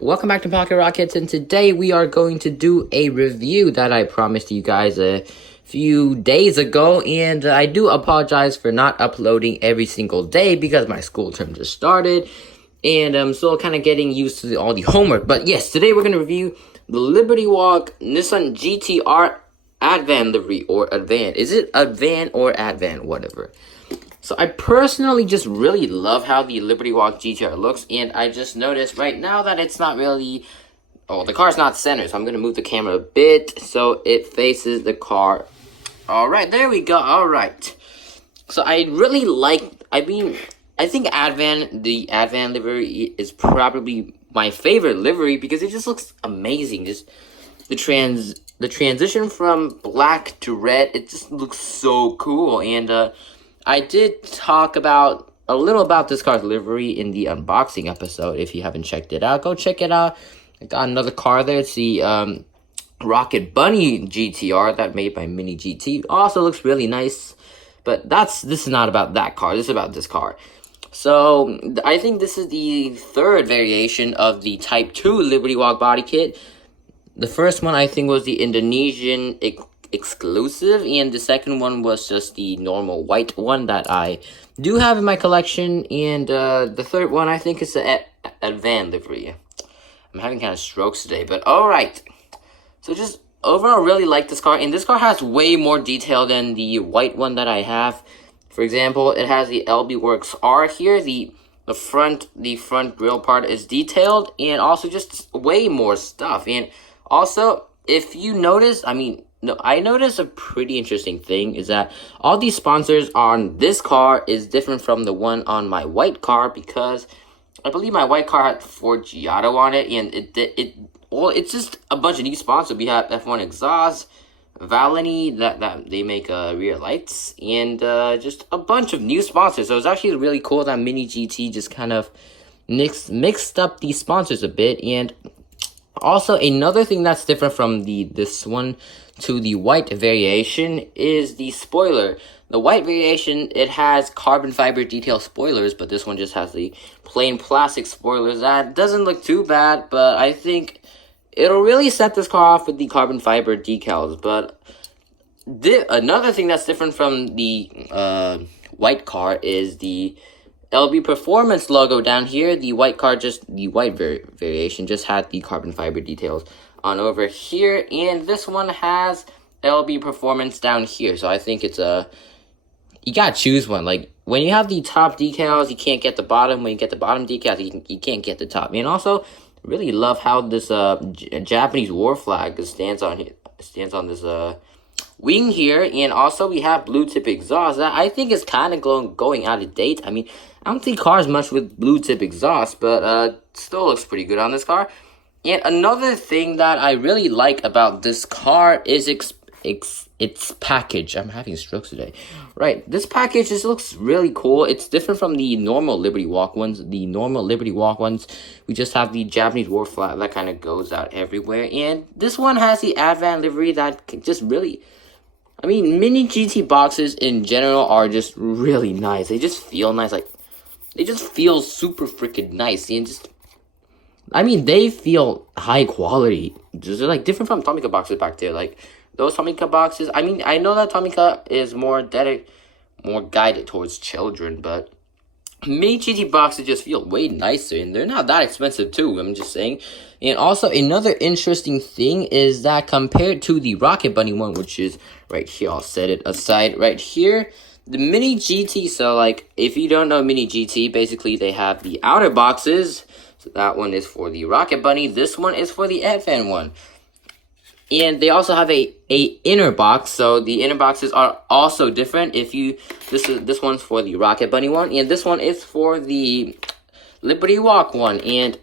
Welcome back to Pocket Rockets, and today we are going to do a review that I promised you guys a few days ago, and I do apologize for not uploading every single day because my school term just started, and I'm still kind of getting used to all the homework. But yes, today we're going to review the Liberty Walk Nissan GTR Advan livery, or Advan. Is it Advan or Advan? Whatever. So I personally just really love how the Liberty Walk GTR looks, and I just noticed right now that it's not really, the car's not centered, so I'm going to move the camera a bit so it faces the car. Alright, there we go, alright. So I really I think the Advan livery is probably my favorite livery because it just looks amazing. Just the transition from black to red, it just looks so cool, and I did talk a little about this car's livery in the unboxing episode. If you haven't checked it out, go check it out. I got another car there. It's the Rocket Bunny GTR that made by Mini GT. Also looks really nice, but this is not about that car. This is about this car. So I think this is the third variation of the Type 2 Liberty Walk body kit. The first one I think was the Indonesian exclusive, and the second one was just the normal white one that I do have in my collection, and the third one I think is the Advan livery. I'm having kind of strokes today, but alright. So just overall really like this car, and this car has way more detail than the white one that I have. For example, it has the LB Works R here. The front grille part is detailed, and also just way more stuff. And also, if you notice, I noticed a pretty interesting thing is that all these sponsors on this car is different from the one on my white car, because I believe my white car had Ford Giotto on it, and it's just a bunch of new sponsors. We have F1 exhaust, Valeni, that they make rear lights, and just a bunch of new sponsors. So it's actually really cool that Mini GT just kind of mixed up these sponsors a bit. And also another thing that's different from this one to the white variation is the spoiler. The white variation, it has carbon fiber detail spoilers, but this one just has the plain plastic spoilers. That doesn't look too bad, but I think it'll really set this car off with the carbon fiber decals. But another thing that's different from the white car is the LB Performance logo down here. The white car, the white variation, just had the carbon fiber details on over here, and this one has LB Performance down here. So I think it's you gotta choose one. Like, when you have the top decals, you can't get the bottom. When you get the bottom decals, you can't get the top. And also, really love how this Japanese war flag stands on this wing here. And also, we have blue tip exhaust that I think is kind of going out of date. I don't see cars much with blue tip exhaust, but still looks pretty good on this car. And another thing that I really like about this car is its package. I'm having strokes today. Right, this package just looks really cool. It's different from the normal Liberty Walk ones. The normal Liberty Walk ones, we just have the Japanese war flag that kind of goes out everywhere. And this one has the Advan livery that just really... Mini GT boxes in general are just really nice. They just feel nice. Like, they just feel super freaking nice. And just... they feel high quality. Just like different from Tomica boxes back there. Like those Tomica boxes. I know that Tomica is more guided towards children, but Mini GT boxes just feel way nicer, and they're not that expensive too. I'm just saying. And also another interesting thing is that compared to the Rocket Bunny one, which is right here, I'll set it aside right here. The Mini GT. So like, if you don't know Mini GT, basically they have the outer boxes. So that one is for the Rocket Bunny. This one is for the Advan one. And they also have a inner box. So the inner boxes are also different. This one's for the Rocket Bunny one, and this one is for the Liberty Walk one. And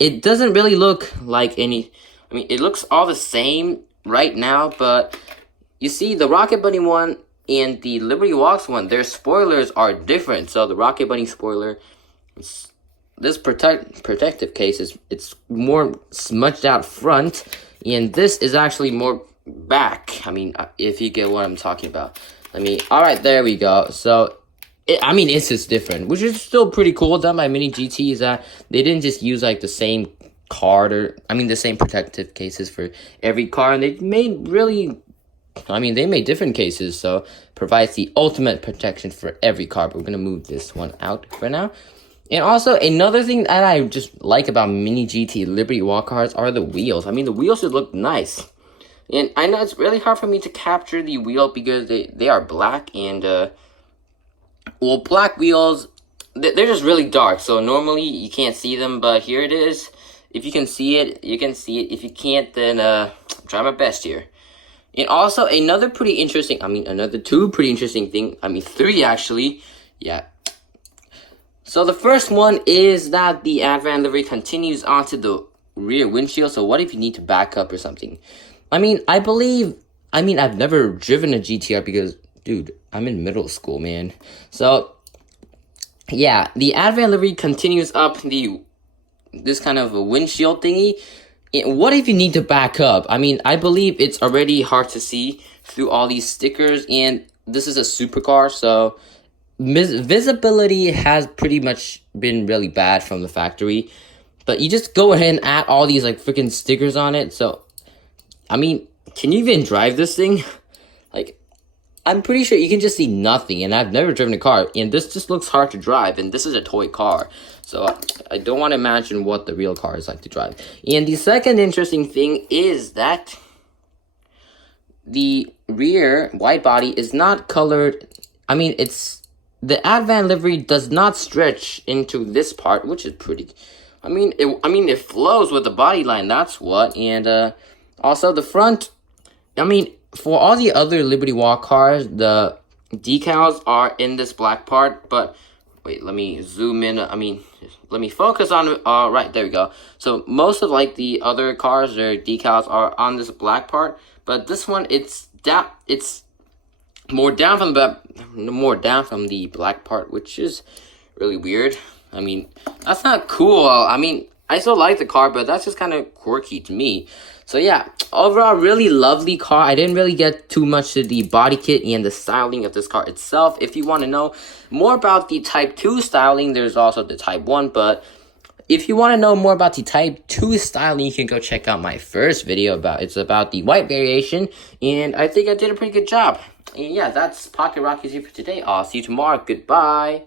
it doesn't really look like any... it looks all the same right now, but you see the Rocket Bunny one and the Liberty Walks one, their spoilers are different. So the Rocket Bunny spoiler... this protective case it's more smudged out front, and this is actually more back. If you get what I'm talking about. Alright, there we go. So it's just different, which is still pretty cool. Done by Mini GT is that they didn't just use like the same card, or I mean the same protective cases for every car, and they made different cases, so provides the ultimate protection for every car. But we're gonna move this one out for now. And also, another thing that I just like about Mini GT Liberty Walk cars are the wheels. I mean, the wheels should look nice. And I know it's really hard for me to capture the wheel because they are black, and black wheels, they're just really dark, so normally you can't see them, but here it is. If you can see it, you can see it. If you can't, then try my best here. And also, another two pretty interesting thing, three actually, yeah. So the first one is that the advan livery continues onto the rear windshield, so what if you need to back up or something? I've never driven a GTR because, dude, I'm in middle school, man. So, yeah, the advan livery continues up this kind of a windshield thingy. And what if you need to back up? I believe it's already hard to see through all these stickers, and this is a supercar, so visibility has pretty much been really bad from the factory. But you just go ahead and add all these like freaking stickers on it. So, can you even drive this thing? Like, I'm pretty sure you can just see nothing, and I've never driven a car, and this just looks hard to drive, and this is a toy car, so I don't want to imagine what the real car is like to drive. And the second interesting thing is that the rear white body is not colored. The advan livery does not stretch into this part, which is pretty. It flows with the body line. That's what, and also the front. For all the other Liberty Walk cars, the decals are in this black part, but wait, let me zoom in. Let me focus on, right, there we go. So most of like the other cars, their decals are on this black part, but this one, it's more down from the black part, which is really weird. That's not cool. I still like the car, but that's just kind of quirky to me. So yeah, overall, really lovely car. I didn't really get too much to the body kit and the styling of this car itself. If you want to know more about the Type 2 styling, there's also the Type 1. But if you want to know more about the Type 2 styling, you can go check out my first video it's about the white variation. And I think I did a pretty good job. And yeah, that's Pocket Rockies here for today. I'll see you tomorrow. Goodbye.